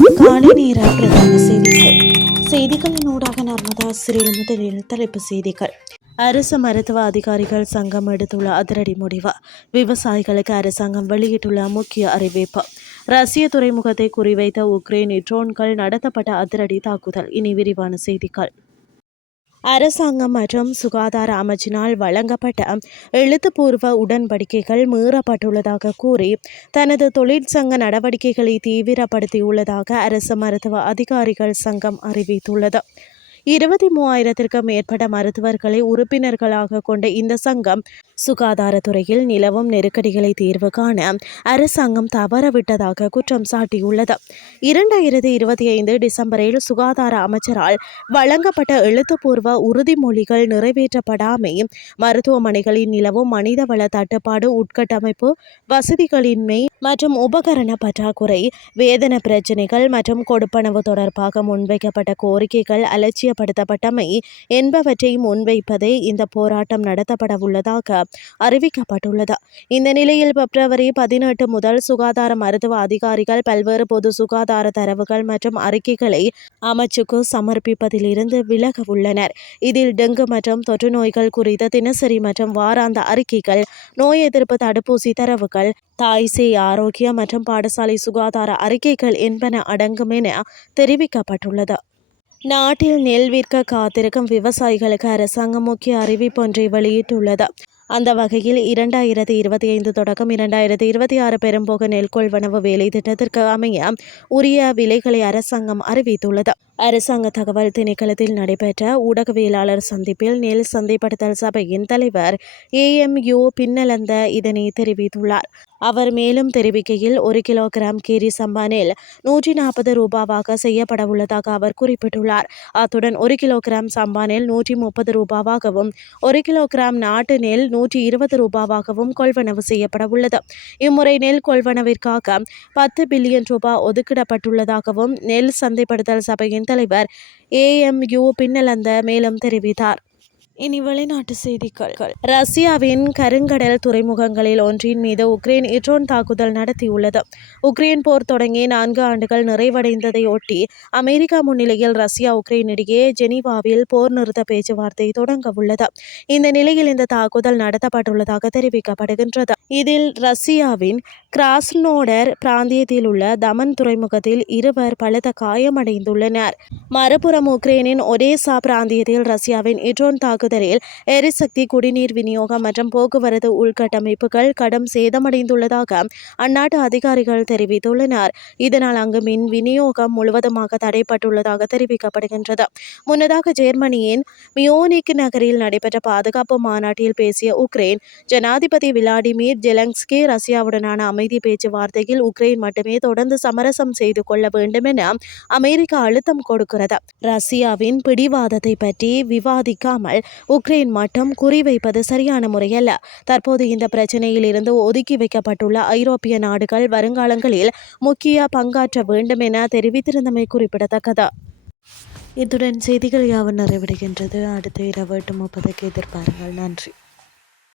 காலை நேர பிரதான செய்திகளின் ஊடாக நர்மதா சிறில் முதலில் தலைப்பு செய்திகள். அரசு மருத்துவ அதிகாரிகள் சங்கம் எடுத்துள்ள அதிரடி முடிவு. விவசாயிகளுக்கு அரசாங்கம் வெளியிட்டுள்ள முக்கிய அறிவிப்பு. ரஷ்ய துறைமுகத்தை குறிவைத்த உக்ரைன் ட்ரோன்கள் நடத்தப்பட்ட அதிரடி தாக்குதல். இனி விரிவான செய்திகள். அரசாங்கம் மற்றும் சுகாதார அமைச்சினால் வழங்கப்பட்ட எழுத்துப்பூர்வ உடன்படிக்கைகள் மீறப்பட்டுள்ளதாக கூறி தனது தொழிற்சங்க நடவடிக்கைகளை தீவிரப்படுத்தியுள்ளதாக அரசு மருத்துவ அதிகாரிகள் சங்கம் அறிவித்துள்ளது. 23,000க்கும் மேற்பட்ட மருத்துவர்களை உறுப்பினர்களாக கொண்ட இந்த சங்கம் சுகாதாரத்துறையில் நிலவும் நெருக்கடிகளை தீர்வு காண அரசாங்கம் தவறவிட்டதாக குற்றம் சாட்டியுள்ளது. 2025 டிசம்பரில் சுகாதார அமைச்சரால் வழங்கப்பட்ட எழுத்துப்பூர்வ உறுதிமொழிகள் நிறைவேற்றப்படாமை, மருத்துவமனைகளில் நிலவும் மனிதவள தட்டுப்பாடு, உட்கட்டமைப்பு வசதிகளின்மை மற்றும் உபகரண பற்றாக்குறை, வேதன பிரச்சினைகள் மற்றும் கொடுப்பனவு தொடர்பாக முன்வைக்கப்பட்ட கோரிக்கைகள் அலட்சியப்படுத்தப்பட்டமை என்பவற்றை முன்வைப்பதே இந்த போராட்டம் நடத்தப்பட உள்ளதாக அறிவிக்கப்பட்டுள்ளது. இந்த நிலையில் பிப்ரவரி 18 முதல் சுகாதார மருத்துவ அதிகாரிகள் பல்வேறு பொது சுகாதார தரவுகள் மற்றும் அறிக்கைகளை அமைச்சுக்கு சமர்ப்பிப்பதிலிருந்து விலக உள்ளனர். இதில் டெங்கு மற்றும் தொற்று நோய்கள் குறித்த தினசரி மற்றும் வாராந்த அறிக்கைகள், நோய் எதிர்ப்பு தடுப்பூசி தரவுகள், தாய்சேய் ஆரோக்கியம் மற்றும் பாடசாலை சுகாதார அறிக்கைகள் என்பன அடங்கும் என தெரிவிக்கப்பட்டுள்ளது. நாட்டில் நெல் விற்க காத்திருக்கும் விவசாயிகளுக்கு அரசாங்கம் முக்கிய அறிவிப்பொன்றை வெளியிட்டுள்ளது. அந்த வகையில் 2025 தொடக்கம் 2026 பெரும்போக நெல் கொள்வனவு வேலை திட்டத்திற்கு அமைய உரிய விலைகளை அரசாங்கம் அறிவித்துள்ளது. அரசாங்க தகவல் திணைக்களத்தில் நடைபெற்ற ஊடகவியலாளர் சந்திப்பில் நெல் சந்தைப்படுத்தல் சபையின் தலைவர் AMU பின்னலந்த இதனை தெரிவித்துள்ளார். அவர் மேலும் தெரிவிக்கையில் 1 கிலோகிராம் கீரி சம்பா நெல் 140 ரூபாவாக செய்யப்பட உள்ளதாக அவர் குறிப்பிட்டுள்ளார். அத்துடன் 1 கிலோகிராம் சம்பா நெல் 130 ரூபாவாகவும் 1 கிலோகிராம் நாட்டு நெல் 120 ரூபாவாகவும் கொள்வனவு செய்யப்பட உள்ளது. இம்முறை நெல் கொள்வனவிற்காக 10 பில்லியன் ரூபாய் ஒதுக்கிடப்பட்டுள்ளதாகவும் நெல் சந்தைப்படுத்தல் சபையின் தலைவர் AMU பின்னலந்த மேலும் தெரிவித்தார். இனி வெளிநாட்டு செய்திகள். ரஷ்யாவின் கருங்கடல் துறைமுகங்களில் ஒன்றின் மீது உக்ரைன் ட்ரோன் தாக்குதல் நடத்தியுள்ளது. உக்ரைன் போர் தொடங்கி 4 ஆண்டுகள் நிறைவடைந்ததை ஒட்டி அமெரிக்கா முன்னிலையில் ரஷ்யா உக்ரைன் இடையே ஜெனீவாவில் போர் நிறுத்த பேச்சுவார்த்தை தொடங்க உள்ளது. இந்த நிலையில் இந்த தாக்குதல் நடத்தப்பட்டுள்ளதாக தெரிவிக்கப்படுகின்றது. இதில் ரஷ்யாவின் கிராஸ்னோடர் பிராந்தியத்தில் உள்ள தமன் துறைமுகத்தில் 2 பலத்த காயமடைந்துள்ளனர். மறுபுறம் உக்ரைனின் ஒடேசா பிராந்தியத்தில் ரஷ்யாவின் ட்ரோன் தாக்குதலில் எரிசக்தி, குடிநீர் விநியோகம் மற்றும் போக்குவரத்து உள்கட்டமைப்புகள் கடும் சேதமடைந்துள்ளதாக அந்நாட்டு அதிகாரிகள் தெரிவித்துள்ளனர். இதனால் அங்கு மின் விநியோகம் முழுவதுமாக தடைப்பட்டுள்ளதாக தெரிவிக்கப்படுகின்றது. முன்னதாக ஜெர்மனியின் மியூனிக் நகரில் நடைபெற்ற பாதுகாப்பு மாநாட்டில் பேசிய உக்ரைன் ஜனாதிபதி விளாடிமிர் ஜெலன்ஸ்கி, ரஷ்யாவுடனான அமைதி பேச்சுவார்த்தையில் உக்ரைன் மட்டுமே தொடர்ந்து சமரசம் செய்து கொள்ள வேண்டும் என அமெரிக்கா அழுத்தம் கொடுக்கிறது. ரஷ்யாவின் பிடிவாதத்தை பற்றி விவாதிக்காமல் உக்ரைன் மட்டும் குறிவைப்பது சரியான முறையல்ல. தற்போது இந்த பிரச்சனையில் இருந்து ஒதுக்கி வைக்கப்பட்டுள்ள ஐரோப்பிய நாடுகள் வருங்காலங்களில் முக்கிய பங்காற்ற வேண்டும் என தெரிவித்திருந்தமை குறிப்பிடத்தக்கது. இத்துடன் செய்திகள் யாவும் நிறைவடைகின்றது. அடுத்த இரவு 8:30 எதிர்பாருங்கள். நன்றி.